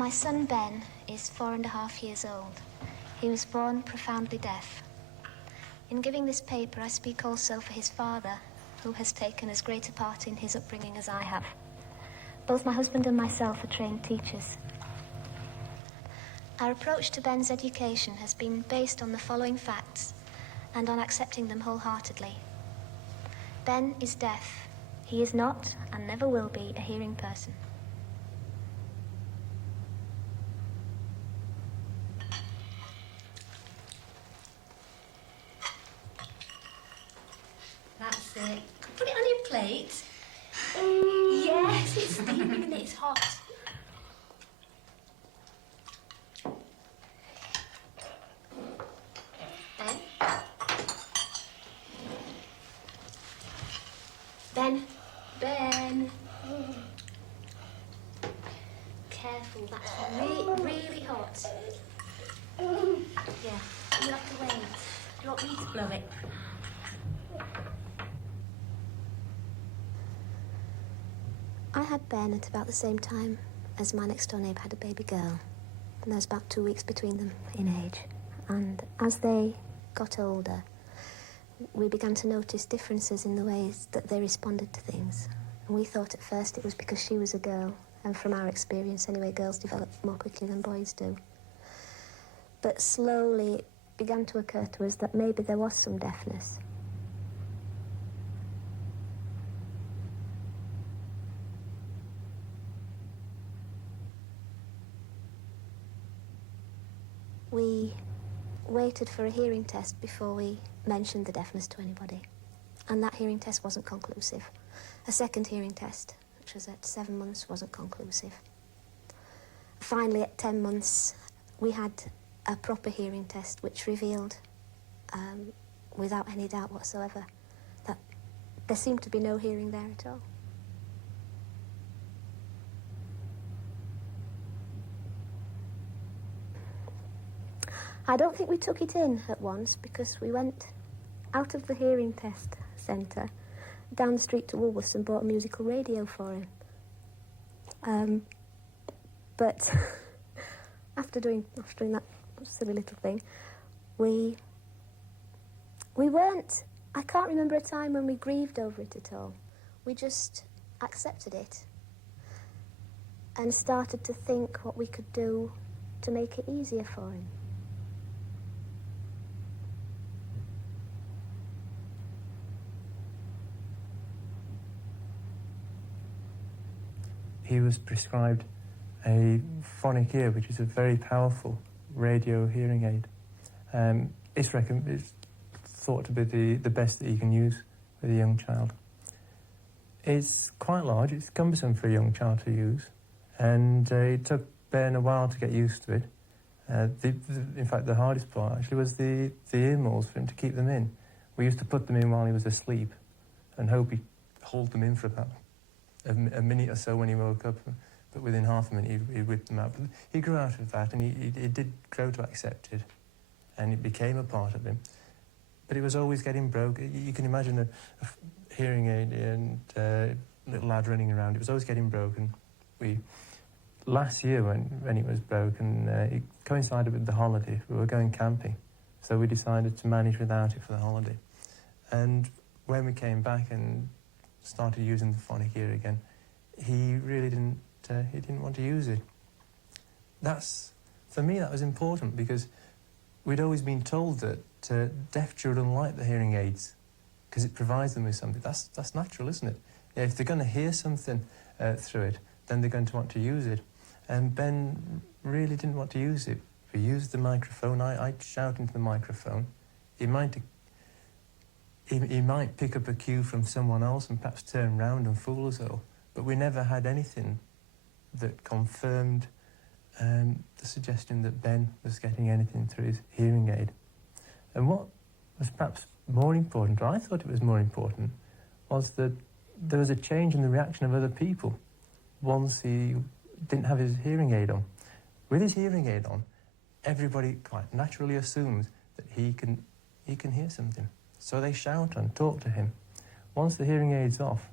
My son Ben is 4.5 years old. He was born profoundly deaf. In giving this paper, I speak also for his father, who has taken as great a part in his upbringing as I have. Both my husband and myself are trained teachers. Our approach to Ben's education has been based on the following facts and on accepting them wholeheartedly. Ben is deaf. He is not and never will be a hearing person. That's it. Put it on your plate. Yes, it's steaming and it's hot. Ben? Ben? Careful, that's really hot. Yeah, you have to wait. Do you want me to blow it? I had Ben at about the same time as my next door neighbour had a baby girl. And there was about 2 weeks between them in age. And as they got older, we began to notice differences in the ways that they responded to things. And we thought at first it was because she was a girl, and from our experience anyway, girls develop more quickly than boys do. But slowly it began to occur to us that maybe there was some deafness. We waited for a hearing test before we mentioned the deafness to anybody. And that hearing test wasn't conclusive. A second hearing test, which was at 7 months, wasn't conclusive. Finally, at 10 months, we had a proper hearing test which revealed, without any doubt whatsoever, that there seemed to be no hearing there at all. I don't think we took it in at once because we went out of the hearing test centre down the street to Woolworths and bought a musical radio for him. But after doing that silly little thing, we weren't... I can't remember a time when we grieved over it at all. We just accepted it and started to think what we could do to make it easier for him. He was prescribed a phonic ear, which is a very powerful radio hearing aid. It's thought to be the best that you can use with a young child. It's quite large, it's cumbersome for a young child to use, and it took Ben a while to get used to it. In fact, the hardest part actually was the ear molds for him to keep them in. We used to put them in while he was asleep and hope he'd hold them in for about a minute or so when he woke up, but within half a minute he'd whip them out. But he grew out of that, and he did grow to accept it, and it became a part of him. But it was always getting broke. You can imagine a hearing aid and a little lad running around. It was always getting broken. Last year when it was broken, it coincided with the holiday. We were going camping, so we decided to manage without it for the holiday. And when we came back and started using the phonic ear again, he really didn't want to use it. For me, that was important because we'd always been told that deaf children like the hearing aids because it provides them with something. That's natural, isn't it? Yeah, if they're going to hear something through it, then they're going to want to use it. And Ben really didn't want to use it. We used the microphone. I'd shout into the microphone. He might pick up a cue from someone else and perhaps turn round and fool us all. But we never had anything that confirmed the suggestion that Ben was getting anything through his hearing aid. And what was perhaps more important, or I thought it was more important, was that there was a change in the reaction of other people once he didn't have his hearing aid on. With his hearing aid on, everybody quite naturally assumes that he can hear something. So they shout and talk to him. Once the hearing aid's off,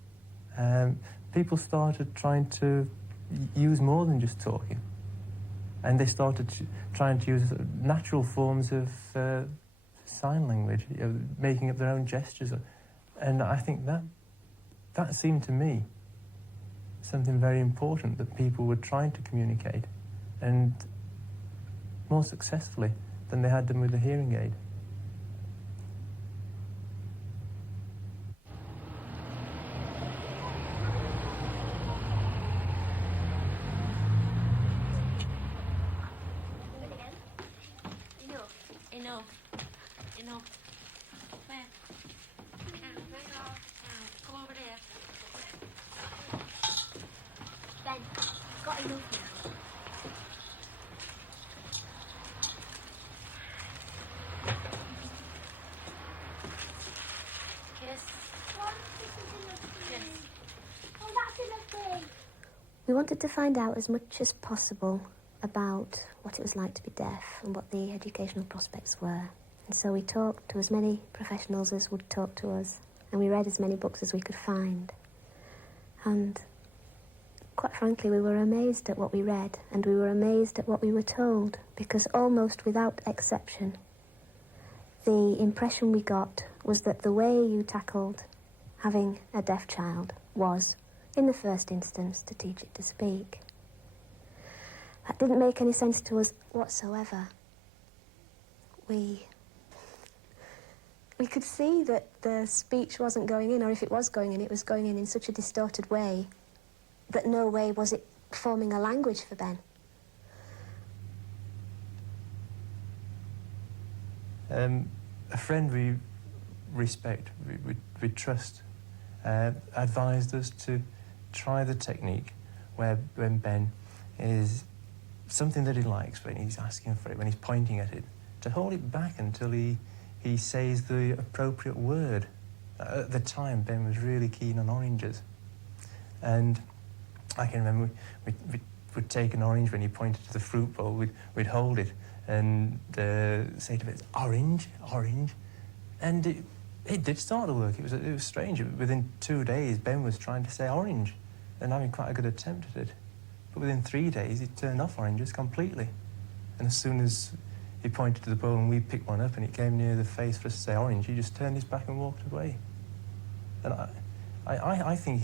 people started trying to use more than just talking. And they started trying to use natural forms of sign language, making up their own gestures. And I think that seemed to me something very important, that people were trying to communicate, and more successfully than they had done with the hearing aid. Enough. Where? Come over there. Ben, you've got enough now. Kiss. Kiss. Oh, that's enough. We wanted to find out as much as possible about what it was like to be deaf and what the educational prospects were. And so we talked to as many professionals as would talk to us, and we read as many books as we could find. And quite frankly, we were amazed at what we read, and we were amazed at what we were told, because almost without exception, the impression we got was that the way you tackled having a deaf child was, in the first instance, to teach it to speak. That didn't make any sense to us whatsoever. We could see that the speech wasn't going in, or if it was going in, it was going in such a distorted way that no way was it forming a language for Ben. A friend we respect, we trust, advised us to try the technique where when Ben is something that he likes, when he's asking for it, when he's pointing at it, to hold it back until he says the appropriate word. At the time, Ben was really keen on oranges. And I can remember we'd take an orange when he pointed to the fruit bowl, we'd hold it and say to it, orange, orange. And it did start to work. It was strange. Within 2 days, Ben was trying to say orange and having quite a good attempt at it. But within 3 days, he turned off oranges completely. And as soon as he pointed to the bowl and we picked one up and it came near the face for us to say orange, he just turned his back and walked away. And I think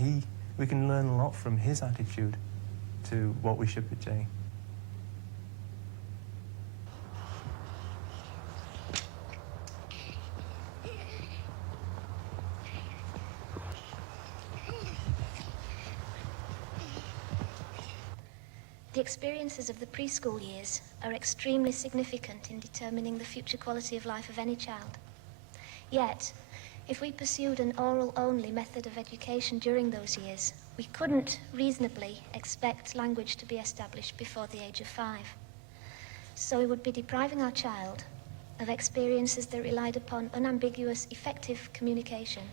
we can learn a lot from his attitude to what we should be doing. The experiences of the preschool years are extremely significant in determining the future quality of life of any child. Yet, if we pursued an oral-only method of education during those years, we couldn't reasonably expect language to be established before the age of 5. So we would be depriving our child of experiences that relied upon unambiguous, effective communication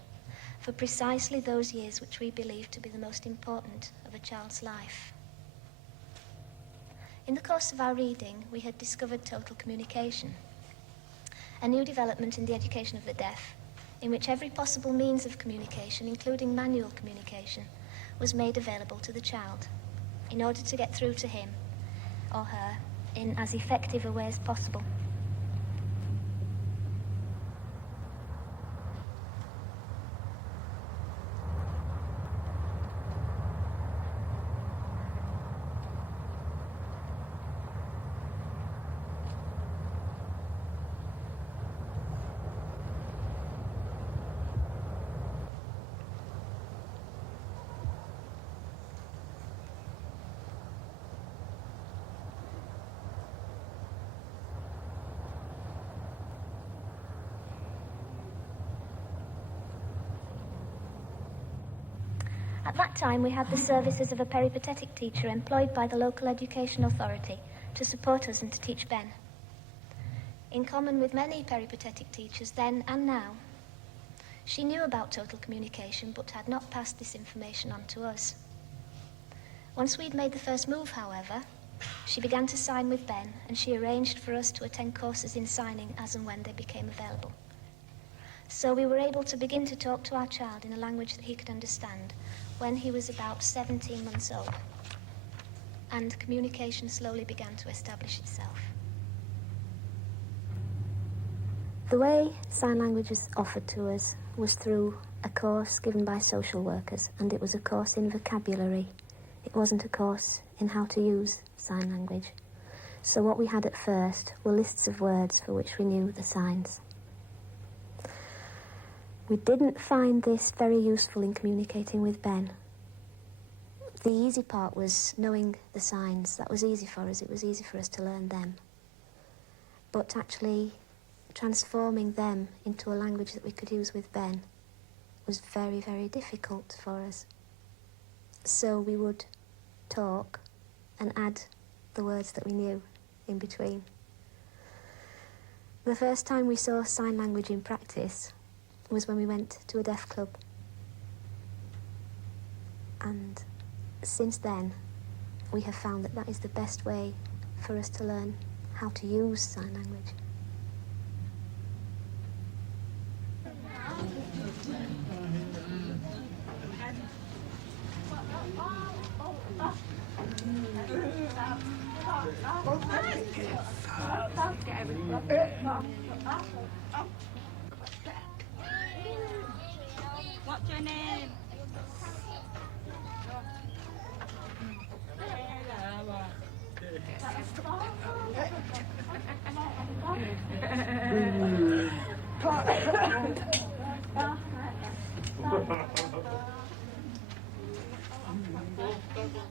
for precisely those years which we believe to be the most important of a child's life. In the course of our reading, we had discovered total communication, a new development in the education of the deaf, in which every possible means of communication, including manual communication, was made available to the child in order to get through to him or her in as effective a way as possible. At that time, we had the services of a peripatetic teacher employed by the local education authority to support us and to teach Ben. In common with many peripatetic teachers then and now, she knew about total communication but had not passed this information on to us. Once we'd made the first move, however, she began to sign with Ben, and she arranged for us to attend courses in signing as and when they became available. So we were able to begin to talk to our child in a language that he could understand when he was about 17 months old. and communication slowly began to establish itself. The way sign language was offered to us was through a course given by social workers, and it was a course in vocabulary. It wasn't a course in how to use sign language. So what we had at first were lists of words for which we knew the signs. We didn't find this very useful in communicating with Ben. The easy part was knowing the signs. That was easy for us. It was easy for us to learn them. But actually transforming them into a language that we could use with Ben was very, very difficult for us. So we would talk and add the words that we knew in between. The first time we saw sign language in practice was when we went to a deaf club. And since then, we have found that that is the best way for us to learn how to use sign language. What's your name?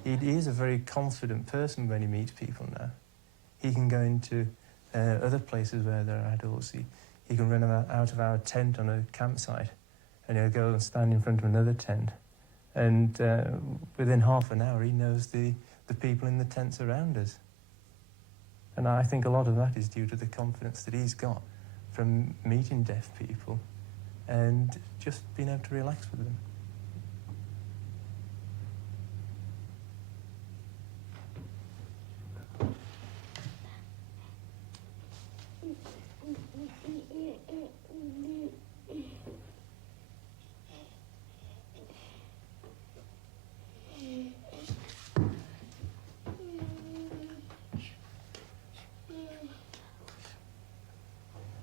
He is a very confident person when he meets people now. He can go into other places where there are adults. He can run out of our tent on a campsite, and he'll go and stand in front of another tent. And within half an hour, he knows the people in the tents around us. And I think a lot of that is due to the confidence that he's got from meeting deaf people and just being able to relax with them.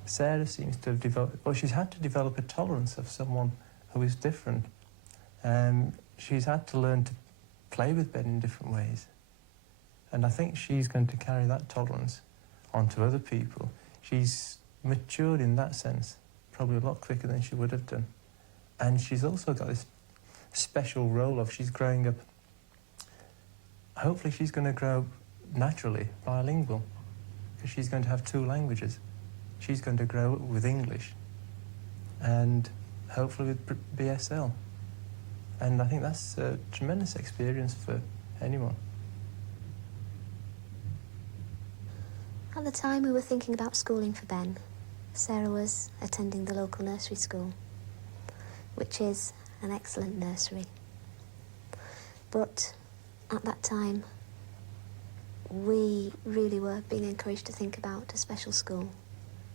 Sarah seems to have developed, well, she's had to develop a tolerance of someone who is different. She's had to learn to play with Ben in different ways. And I think she's going to carry that tolerance onto other people. She's matured in that sense, probably a lot quicker than she would have done. And she's also got this special role of she's growing up. Hopefully she's going to grow naturally bilingual, because she's going to have two languages. She's going to grow up with English and hopefully with BSL. And I think that's a tremendous experience for anyone. At the time we were thinking about schooling for Ben, Sarah was attending the local nursery school, which is an excellent nursery. But at that time, we really were being encouraged to think about a special school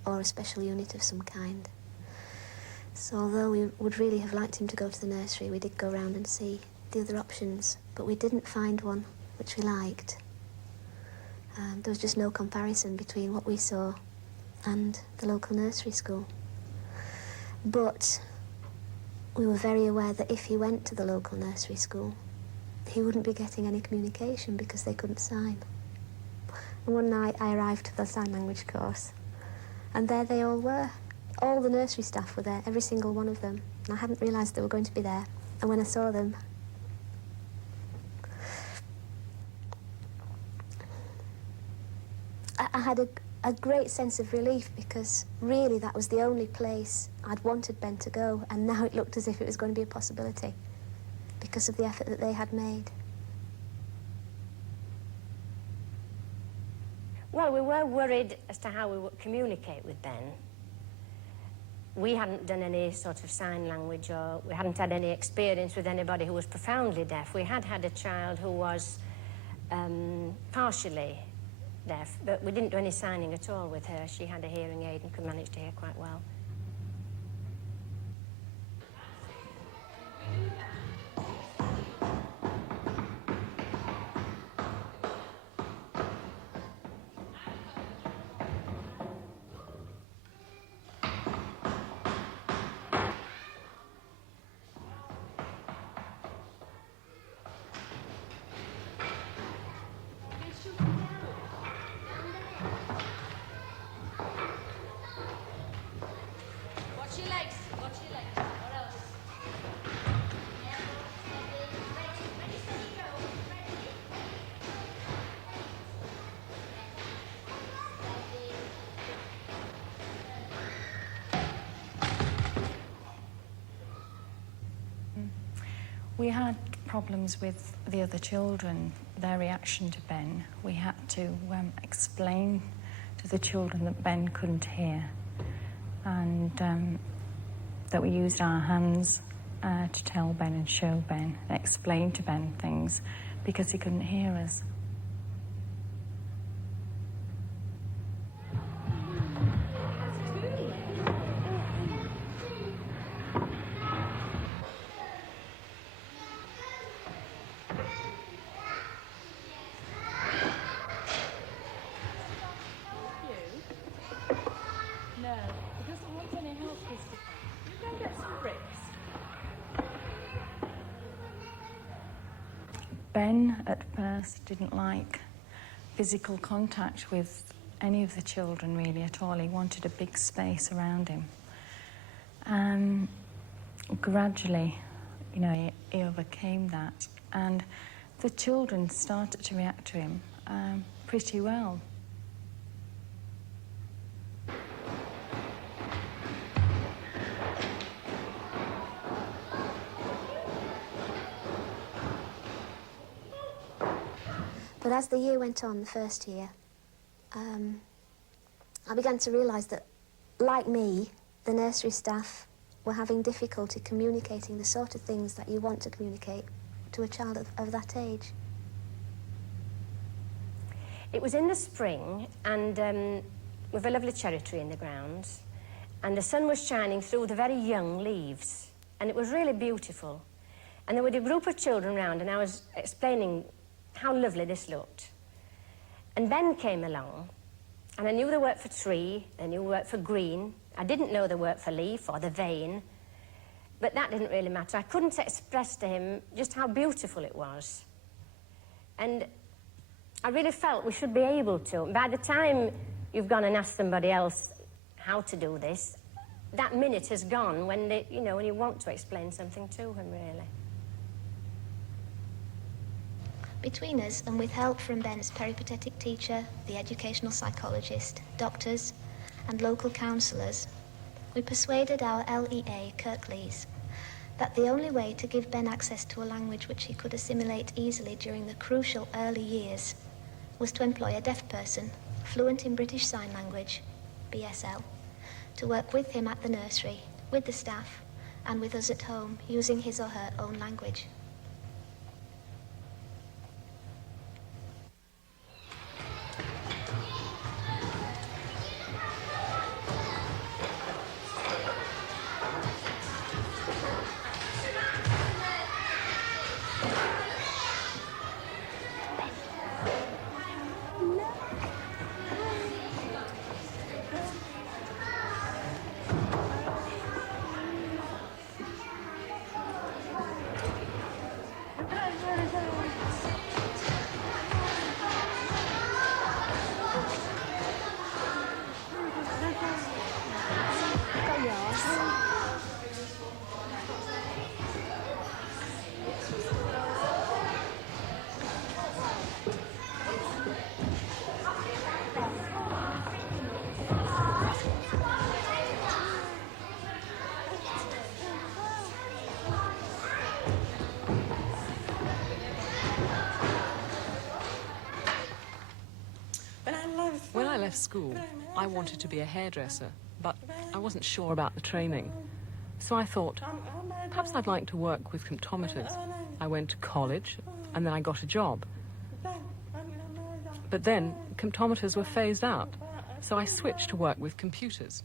or a special unit of some kind. So although we would really have liked him to go to the nursery, we did go around and see the other options, but we didn't find one which we liked. There was just no comparison between what we saw and the local nursery school. But we were very aware that if he went to the local nursery school, he wouldn't be getting any communication because they couldn't sign. And one night I arrived to the sign language course, and there they all were. All the nursery staff were there, every single one of them. And I hadn't realised they were going to be there. And when I saw them, I had a great sense of relief, because really that was the only place I'd wanted Ben to go, and now it looked as if it was going to be a possibility because of the effort that they had made. Well, we were worried as to how we would communicate with Ben. We hadn't done any sort of sign language, or we hadn't had any experience with anybody who was profoundly deaf. We had had a child who was partially deaf, but we didn't do any signing at all with her. She had a hearing aid and could manage to hear quite well. We had problems with the other children, their reaction to Ben. We had to explain to the children that Ben couldn't hear, and that we used our hands to tell Ben and show Ben, and explain to Ben things, because he couldn't hear us. Ben, at first, didn't like physical contact with any of the children, really, at all. He wanted a big space around him. Gradually, you know, he overcame that, and the children started to react to him pretty well. But as the year went on, the first year, I began to realise that, like me, the nursery staff were having difficulty communicating the sort of things that you want to communicate to a child of that age. It was in the spring, and with a lovely cherry tree in the grounds, and the sun was shining through the very young leaves, and it was really beautiful. And there were a group of children round, and I was explaining how lovely this looked. And Ben came along, and I knew the word for tree, I knew the word for green. I didn't know the word for leaf or the vein, but that didn't really matter. I couldn't express to him just how beautiful it was. And I really felt we should be able to. By the time you've gone and asked somebody else how to do this, that minute has gone when they, you know, when you want to explain something to him, really. Between us, and with help from Ben's peripatetic teacher, the educational psychologist, doctors, and local counsellors, we persuaded our LEA, Kirklees, that the only way to give Ben access to a language which he could assimilate easily during the crucial early years was to employ a deaf person, fluent in British Sign Language, BSL, to work with him at the nursery, with the staff, and with us at home, using his or her own language. When I left school, I wanted to be a hairdresser, but I wasn't sure about the training. So I thought, perhaps I'd like to work with comptometers. I went to college, and then I got a job. But then, comptometers were phased out, so I switched to work with computers.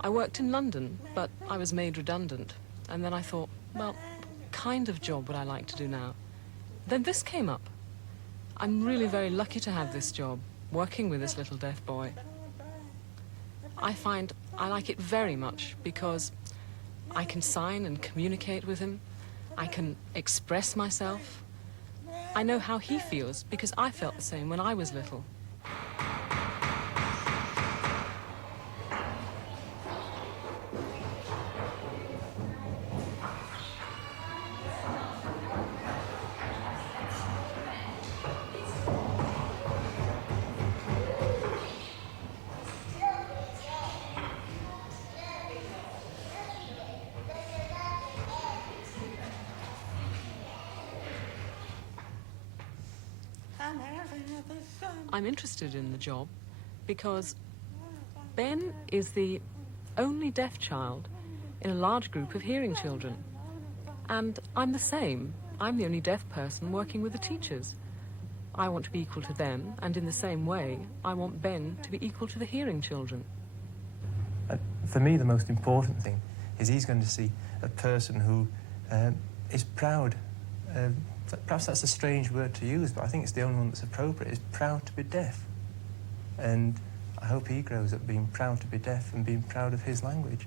I worked in London, but I was made redundant. And then I thought, well, what kind of job would I like to do now? Then this came up. I'm really very lucky to have this job, working with this little deaf boy. I find I like it very much because I can sign and communicate with him. I can express myself. I know how he feels because I felt the same when I was little. I'm interested in the job because Ben is the only deaf child in a large group of hearing children. And I'm the same. I'm the only deaf person working with the teachers. I want to be equal to them, and in the same way, I want Ben to be equal to the hearing children. For me, the most important thing is he's going to see a person who is proud. Perhaps that's a strange word to use, but I think it's the only one that's appropriate, is proud to be deaf. And I hope he grows up being proud to be deaf and being proud of his language.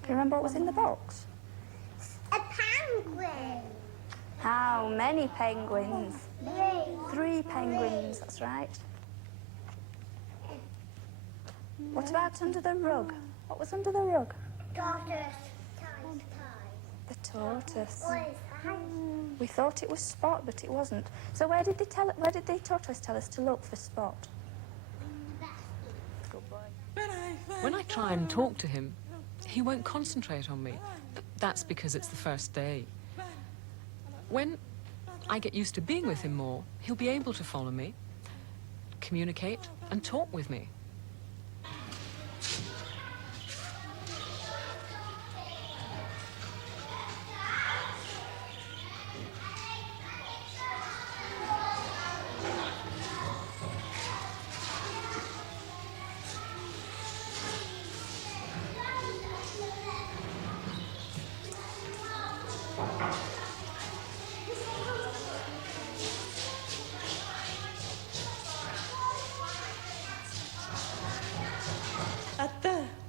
Do you remember what was in the box? A penguin. How many penguins? 3. 3 penguins, that's right. What about under the rug? What was under the rug? Tortoise. The tortoise. What is that? We thought it was Spot, but it wasn't. So where did the tortoise tell us to look for Spot? Good boy. When I try and talk to him, he won't concentrate on me. That's because it's the first day. When I get used to being with him more, he'll be able to follow me, communicate, and talk with me.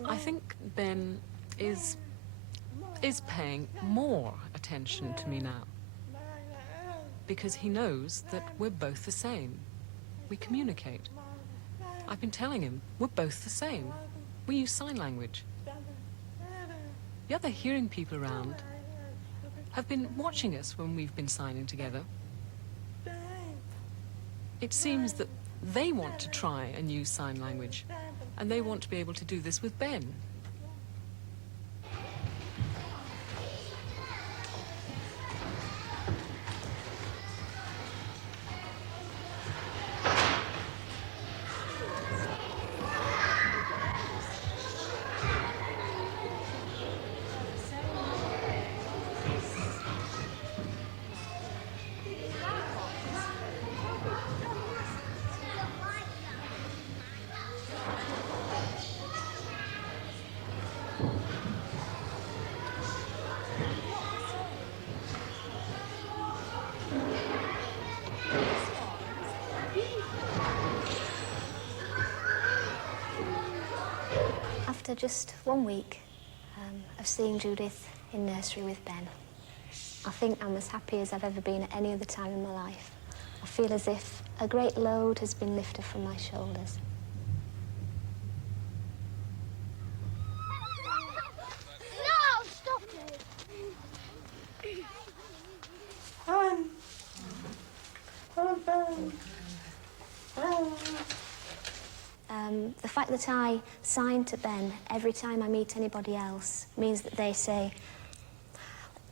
I think Ben is paying more attention to me now because he knows that we're both the same. We communicate. I've been telling him we're both the same. We use sign language. The other hearing people around have been watching us when we've been signing together. It seems that they want to try and use sign language, and they want to be able to do this with Ben. After just 1 week of seeing Judith in nursery with Ben, I think I'm as happy as I've ever been at any other time in my life. I feel as if a great load has been lifted from my shoulders. No, stop it. The fact that I sign to Ben every time I meet anybody else means that they say,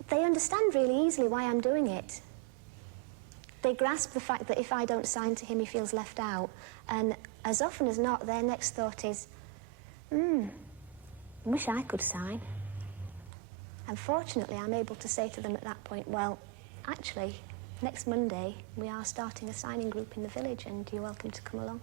they understand really easily why I'm doing it. They grasp the fact that if I don't sign to him, he feels left out. And as often as not, their next thought is, wish I could sign. And fortunately, I'm able to say to them at that point, well, actually, next Monday, we are starting a signing group in the village, and you're welcome to come along.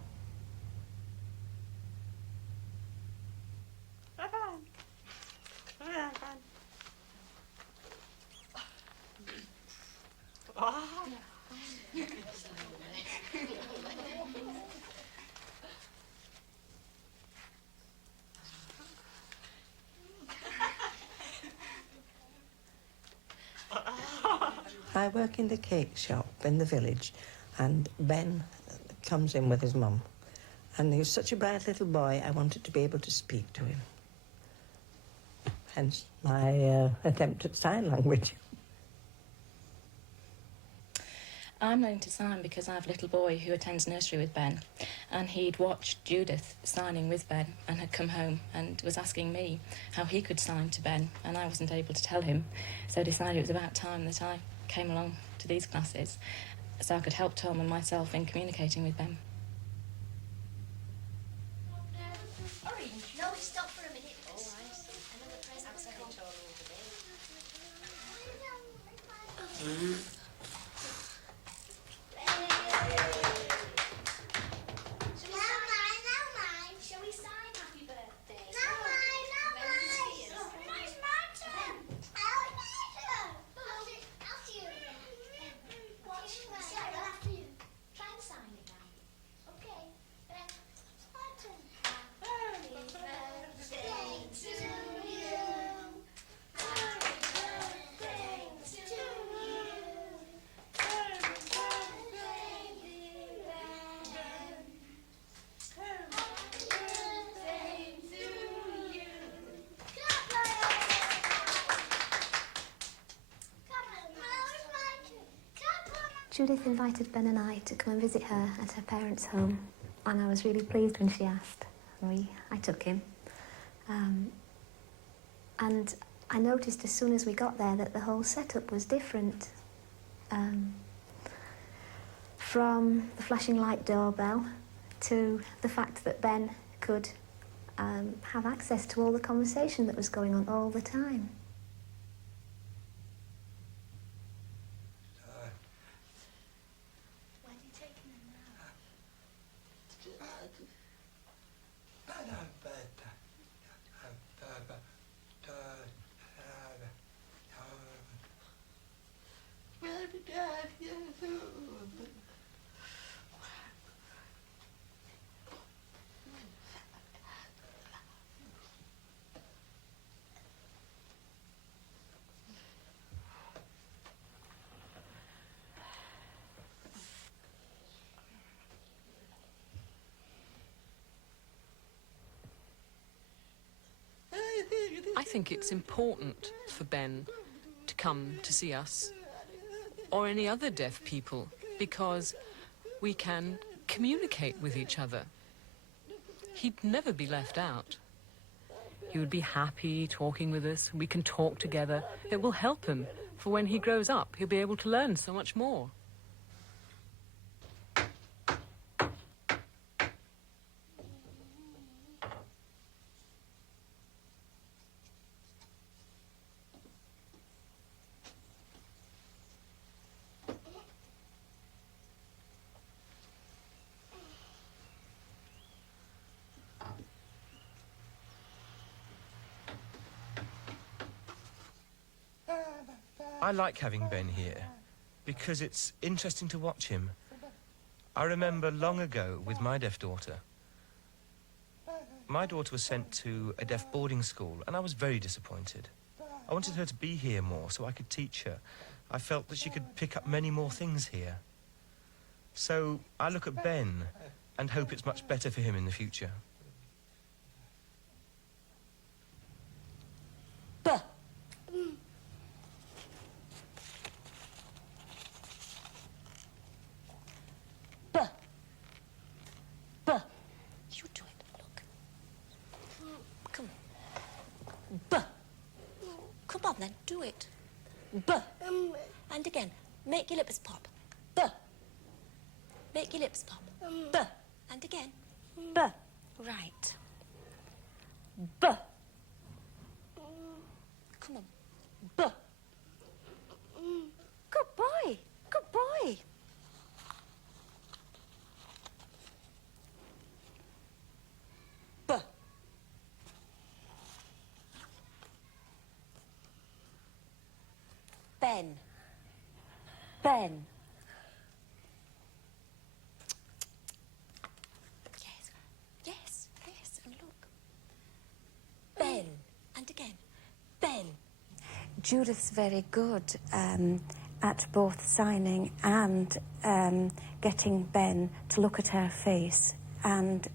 I work in the cake shop in the village, and Ben comes in with his mum, And he was such a bright little boy, I wanted to be able to speak to him. Hence my attempt at sign language. I'm learning to sign because I have a little boy who attends nursery with Ben, and he'd watched Judith signing with Ben and had come home and was asking me how he could sign to Ben, and I wasn't able to tell him, so I decided it was about time that I came along to these classes so I could help Tom and myself in communicating with Ben. Orange, no, stop for a minute. All right. Another present's come. Shall we sign happy birthday? No, mine. No, it's my turn. I'll see you. Sarah, after you. Try and sign it now. Okay. It's my turn. Happy birthday to you. Happy birthday to you. Happy birthday, dear Ben. Happy birthday to you. Judith invited Ben and I to come and visit her at her parents' home, and I was really pleased when she asked. I took him. And I noticed as soon as we got there that the whole setup was different. From the flashing light doorbell to the fact that Ben could have access to all the conversation that was going on all the time. Why are you taking them now? I think it's important for Ben to come to see us or any other deaf people because we can communicate with each other. He'd never be left out. He would be happy talking with us. We can talk together. It will help him for when he grows up. He'll be able to learn so much more. I like having Ben here because it's interesting to watch him. I remember long ago with my deaf daughter. My daughter was sent to a deaf boarding school and I was very disappointed. I wanted her to be here more so I could teach her. I felt that she could pick up many more things here. So I look at Ben and hope it's much better for him in the future. You do it. Look. Come on. Buh. Come on then, do it. Buh. And again, make your lips pop. Buh. Make your lips pop. Buh. And again. Buh. Right. Buh. Come on. Buh. Good boy. Good boy. Buh. Ben. Ben. Yes, and look. Ben. And again. Ben. Judith's very good at both signing and getting Ben to look at her face and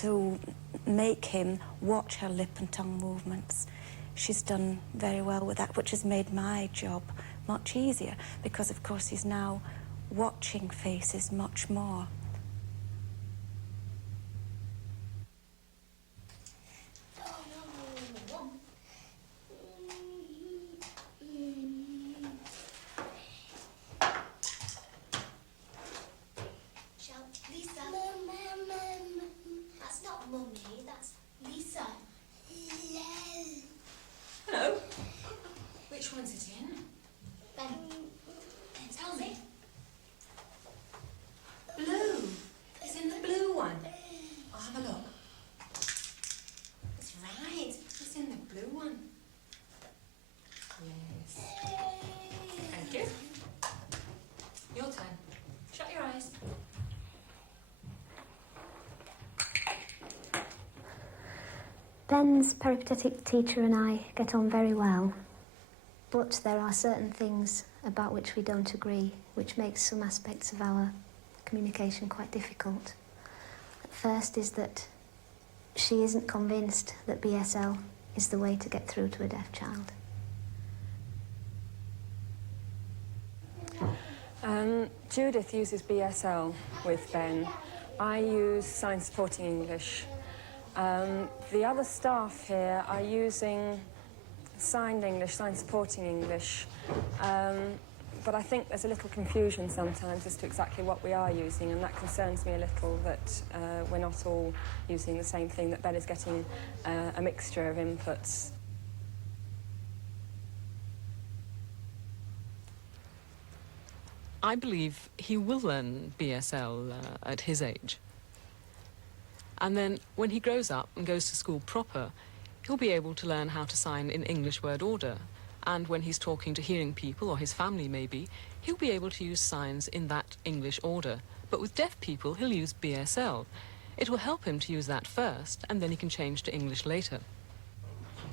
to make him watch her lip and tongue movements. She's done very well with that, which has made my job much easier because, of course, he's now watching faces much more. Lisa. That's not Mummy, that's Lisa. Hello. Which one's it in? Ben. Tell me. Blue. It's in the blue one. I'll have a look. That's right. It's in the blue one. Yes. Thank you. Your turn. Shut your eyes. Ben's peripatetic teacher and I get on very well, but there are certain things about which we don't agree, which makes some aspects of our communication quite difficult. First is that she isn't convinced that BSL is the way to get through to a deaf child. Judith uses BSL with Ben. I use sign supporting English. The other staff here are using signed English, sign supporting English. But I think there's a little confusion sometimes as to exactly what we are using, and that concerns me a little, that we're not all using the same thing, that Ben is getting a mixture of inputs. I believe he will learn BSL at his age. And then when he grows up and goes to school proper, he'll be able to learn how to sign in English word order. And when he's talking to hearing people, or his family maybe, he'll be able to use signs in that English order. But with deaf people, he'll use BSL. It will help him to use that first, and then he can change to English later.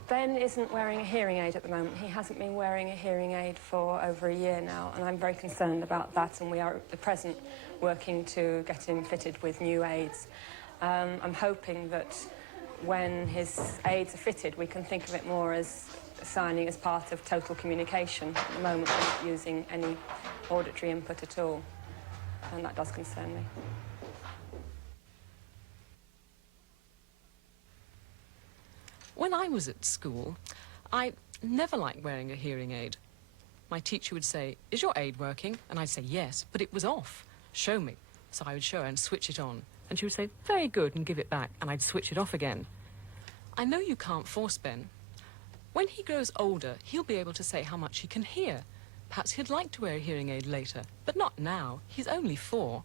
Ben isn't wearing a hearing aid at the moment. He hasn't been wearing a hearing aid for over a year now, and I'm very concerned about that, and we are at the present working to get him fitted with new aids. I'm hoping that when his aids are fitted, we can think of it more as signing as part of total communication. At the moment, we're not using any auditory input at all, and that does concern me. When I was at school, I never liked wearing a hearing aid. My teacher would say, "Is your aid working?" And I'd say, "Yes," but it was off. "Show me." So I would show her and switch it on. And she would say, "Very good," and give it back, and I'd switch it off again. I know you can't force Ben. When he grows older, he'll be able to say how much he can hear. Perhaps he'd like to wear a hearing aid later, but not now. He's only 4.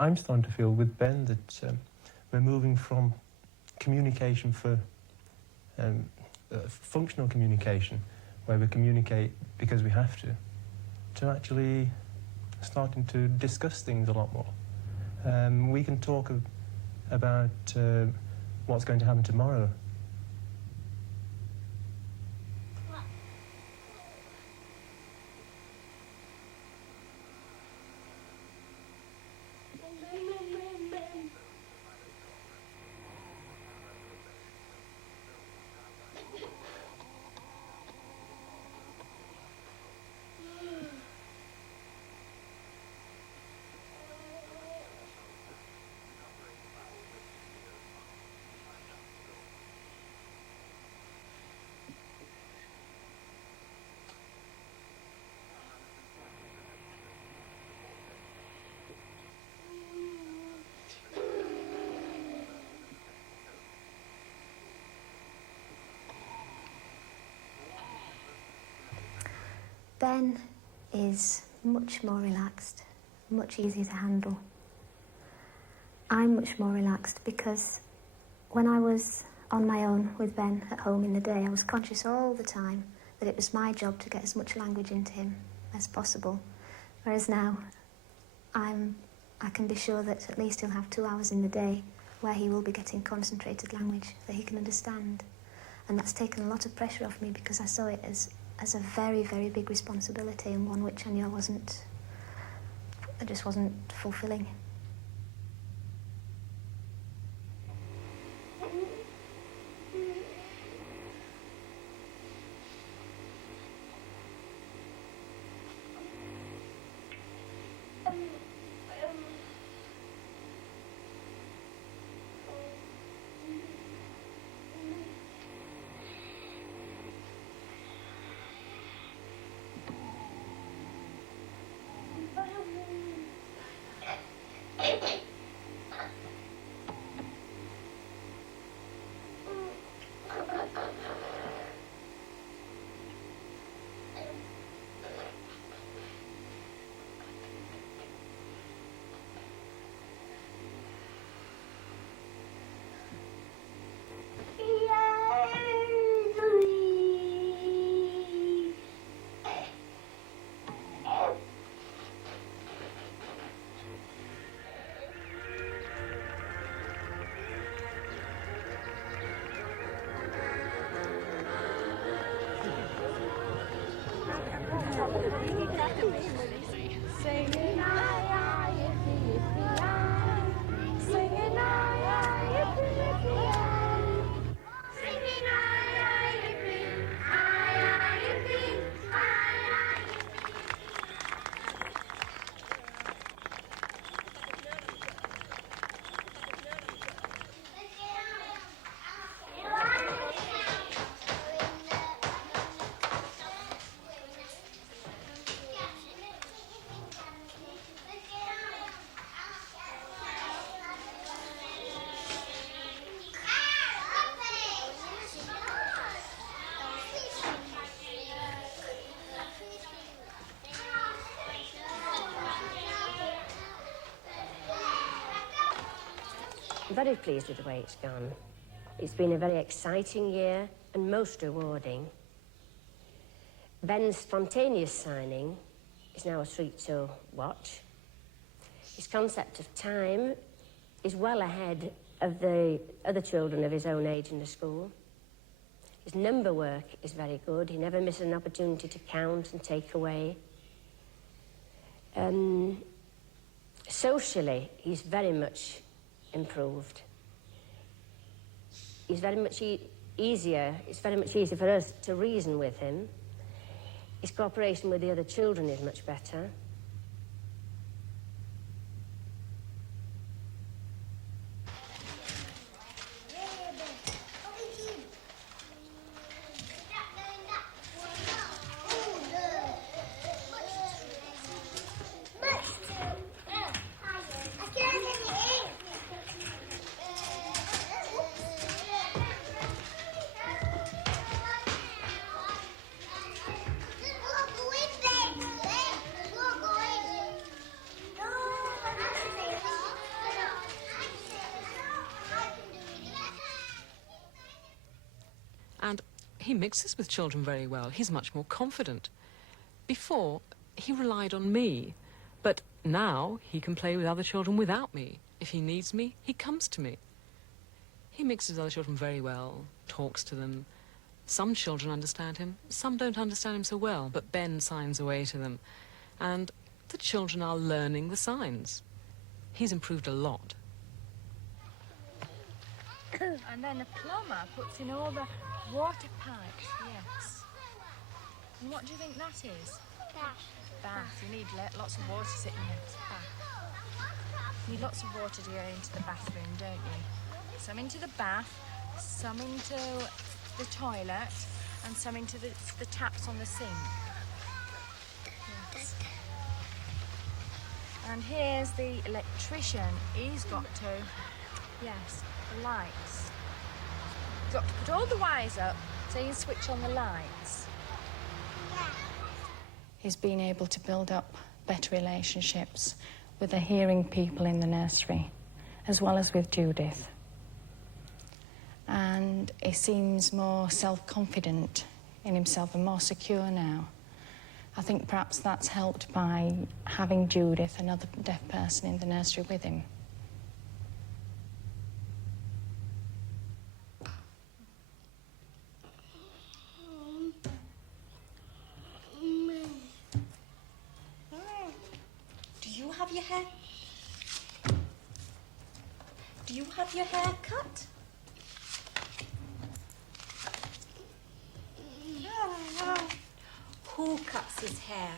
I'm starting to feel with Ben that we're moving from communication for functional communication, where we communicate because we have to actually starting to discuss things a lot more. We can talk about what's going to happen tomorrow. Ben is much more relaxed, much easier to handle. I'm much more relaxed because when I was on my own with Ben at home in the day, I was conscious all the time that it was my job to get as much language into him as possible. Whereas now, I can be sure that at least he'll have 2 hours in the day where he will be getting concentrated language that he can understand. And that's taken a lot of pressure off me because I saw it as a very, very big responsibility and one which I knew I just wasn't fulfilling. I'm very pleased with the way it's gone. It's been a very exciting year and most rewarding. Ben's spontaneous signing is now a treat to watch. His concept of time is well ahead of the other children of his own age in the school. His number work is very good. He never misses an opportunity to count and take away. Socially, he's very much improved. He's very much easier. It's very much easier for us to reason with him. His cooperation with the other children is much better. And he mixes with children very well. He's much more confident. Before, he relied on me, but now he can play with other children without me. If he needs me, he comes to me. He mixes with other children very well, talks to them. Some children understand him, some don't understand him so well, but Ben signs away to them. And the children are learning the signs. He's improved a lot. And then the plumber puts in all the water pipes, yes. And what do you think that is? Bath. You need lots of water sitting there. It's bath. You need lots of water to go into the bathroom, don't you? Some into the bath, some into the toilet, and some into the taps on the sink. Yes. And here's the electrician. He's got to, yes, the lights. He's got to put all the wires up so you can switch on the lights. is being able to build up better relationships with the hearing people in the nursery, as well as with Judith. And he seems more self-confident in himself and more secure now. I think perhaps that's helped by having Judith, another deaf person, in the nursery with him. Do you have your hair cut? Who cuts his hair?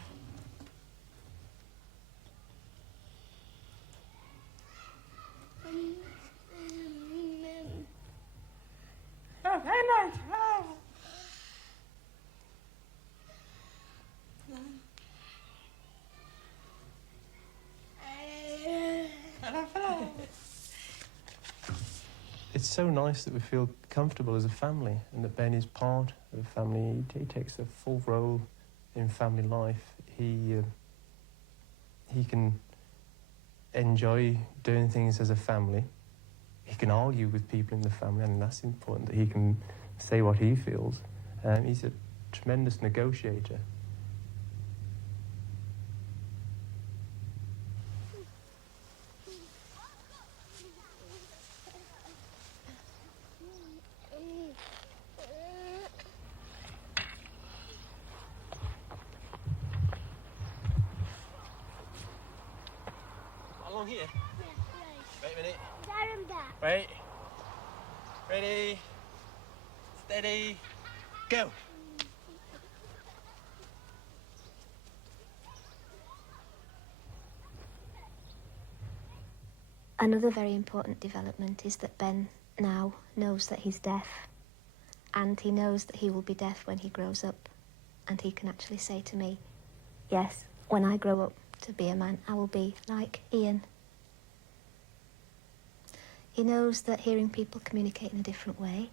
It's so nice that we feel comfortable as a family and that Ben is part of the family. He takes a full role in family life. He can enjoy doing things as a family. He can argue with people in the family, and that's important, that he can say what he feels. He's a tremendous negotiator. Along here? Wait a minute. Wait. Ready. Steady. Go. Another very important development is that Ben now knows that he's deaf, and he knows that he will be deaf when he grows up, and he can actually say to me, yes, when I grow up to be a man, I will be like Ian. He knows that hearing people communicate in a different way.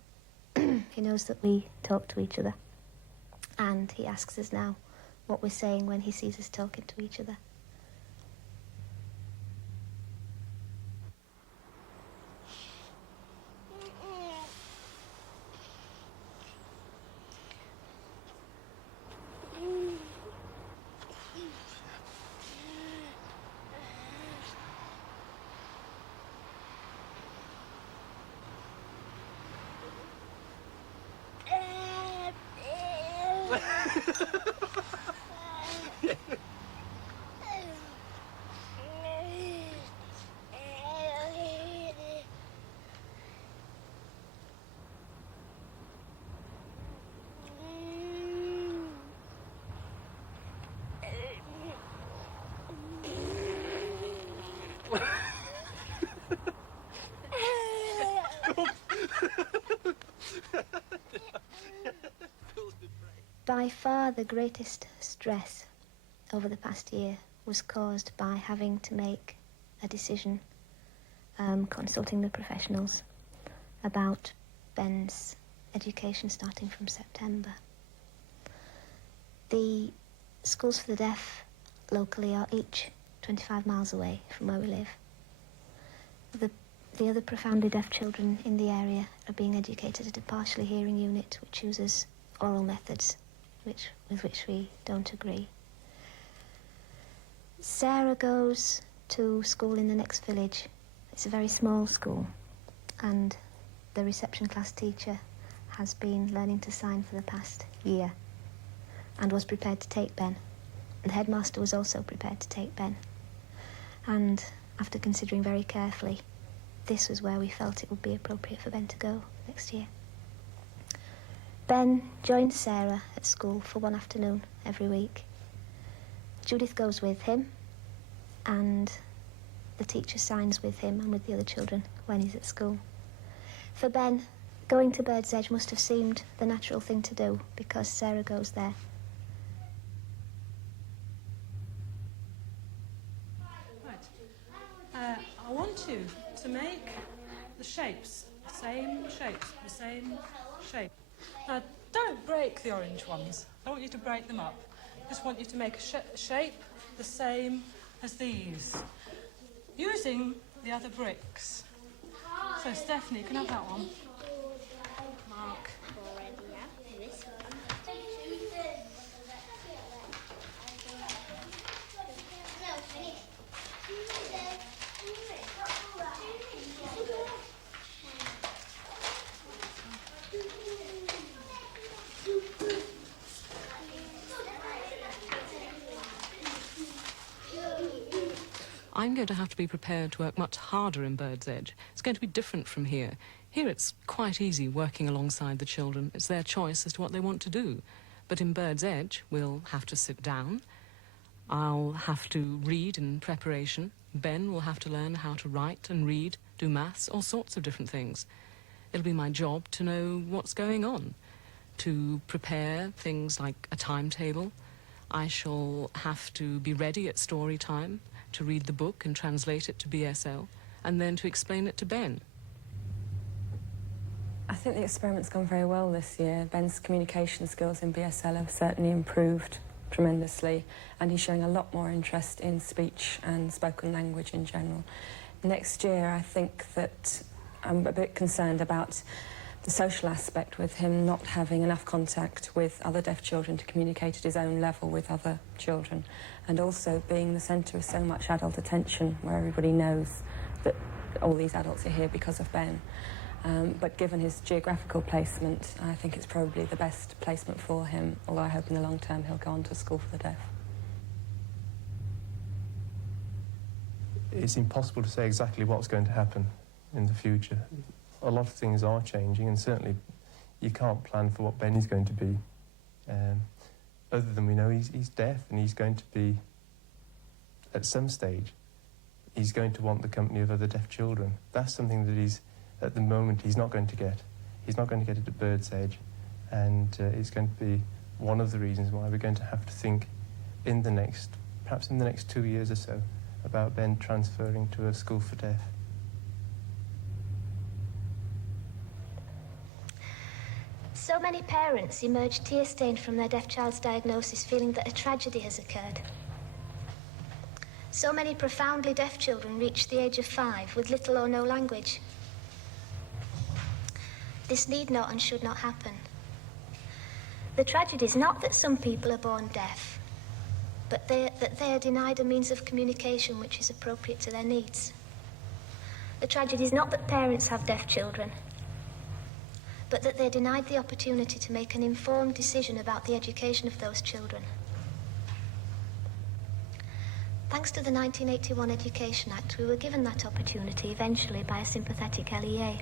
He knows that we talk to each other, and he asks us now what we're saying when he sees us talking to each other. By far the greatest stress over the past year was caused by having to make a decision, consulting the professionals, about Ben's education starting from September. The schools for the deaf locally are each 25 miles away from where we live. The other profoundly deaf children in the area are being educated at a partially hearing unit which uses oral methods with which we don't agree. Sarah goes to school in the next village. It's a very small school, and the reception class teacher has been learning to sign for the past year and was prepared to take Ben. The headmaster was also prepared to take Ben. And after considering very carefully, this was where we felt it would be appropriate for Ben to go next year. Ben joins Sarah at school for one afternoon every week. Judith goes with him, and the teacher signs with him and with the other children when he's at school. For Ben, going to Bird's Edge must have seemed the natural thing to do because Sarah goes there. Right. I want you to make the shapes, the same shape. Now, don't break the orange ones. I don't want you to break them up. just want you to make a shape the same as these, using the other bricks. So, Stephanie, you can have that one. Mark. I'm going to have to be prepared to work much harder in Bird's Edge. It's going to be different from here. Here it's quite easy working alongside the children. It's their choice as to what they want to do. But in Bird's Edge, we'll have to sit down. I'll have to read in preparation. Ben will have to learn how to write and read, do maths, all sorts of different things. It'll be my job to know what's going on, to prepare things like a timetable. I shall have to be ready at story time, to read the book and translate it to BSL, and then to explain it to Ben. I think the experiment's gone very well this year. Ben's communication skills in BSL have certainly improved tremendously, and he's showing a lot more interest in speech and spoken language in general. Next year, I think that I'm a bit concerned about the social aspect, with him not having enough contact with other deaf children to communicate at his own level with other children, and also being the centre of so much adult attention, where everybody knows that all these adults are here because of Ben. But given his geographical placement, I think it's probably the best placement for him, although I hope in the long term he'll go on to school for the deaf. It's impossible to say exactly what's going to happen in the future. A lot of things are changing, and certainly you can't plan for what Ben is going to be. Other than we know he's deaf, and he's going to be, at some stage, he's going to want the company of other deaf children. That's something that he's, at the moment, he's not going to get. He's not going to get it at Bird's Edge, and it's going to be one of the reasons why we're going to have to think in the next, perhaps in the next 2 years or so, about Ben transferring to a school for deaf. So many parents emerge tear-stained from their deaf child's diagnosis, feeling that a tragedy has occurred. So many profoundly deaf children reach the age of 5 with little or no language. This need not and should not happen. The tragedy is not that some people are born deaf, but that they are denied a means of communication which is appropriate to their needs. The tragedy is not that parents have deaf children, but that they're denied the opportunity to make an informed decision about the education of those children. Thanks to the 1981 Education Act, we were given that opportunity eventually by a sympathetic LEA.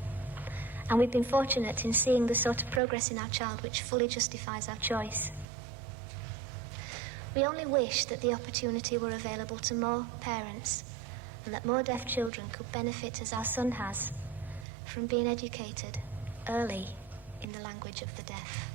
And we've been fortunate in seeing the sort of progress in our child which fully justifies our choice. We only wish that the opportunity were available to more parents, and that more deaf children could benefit, as our son has, from being educated early in the language of the deaf.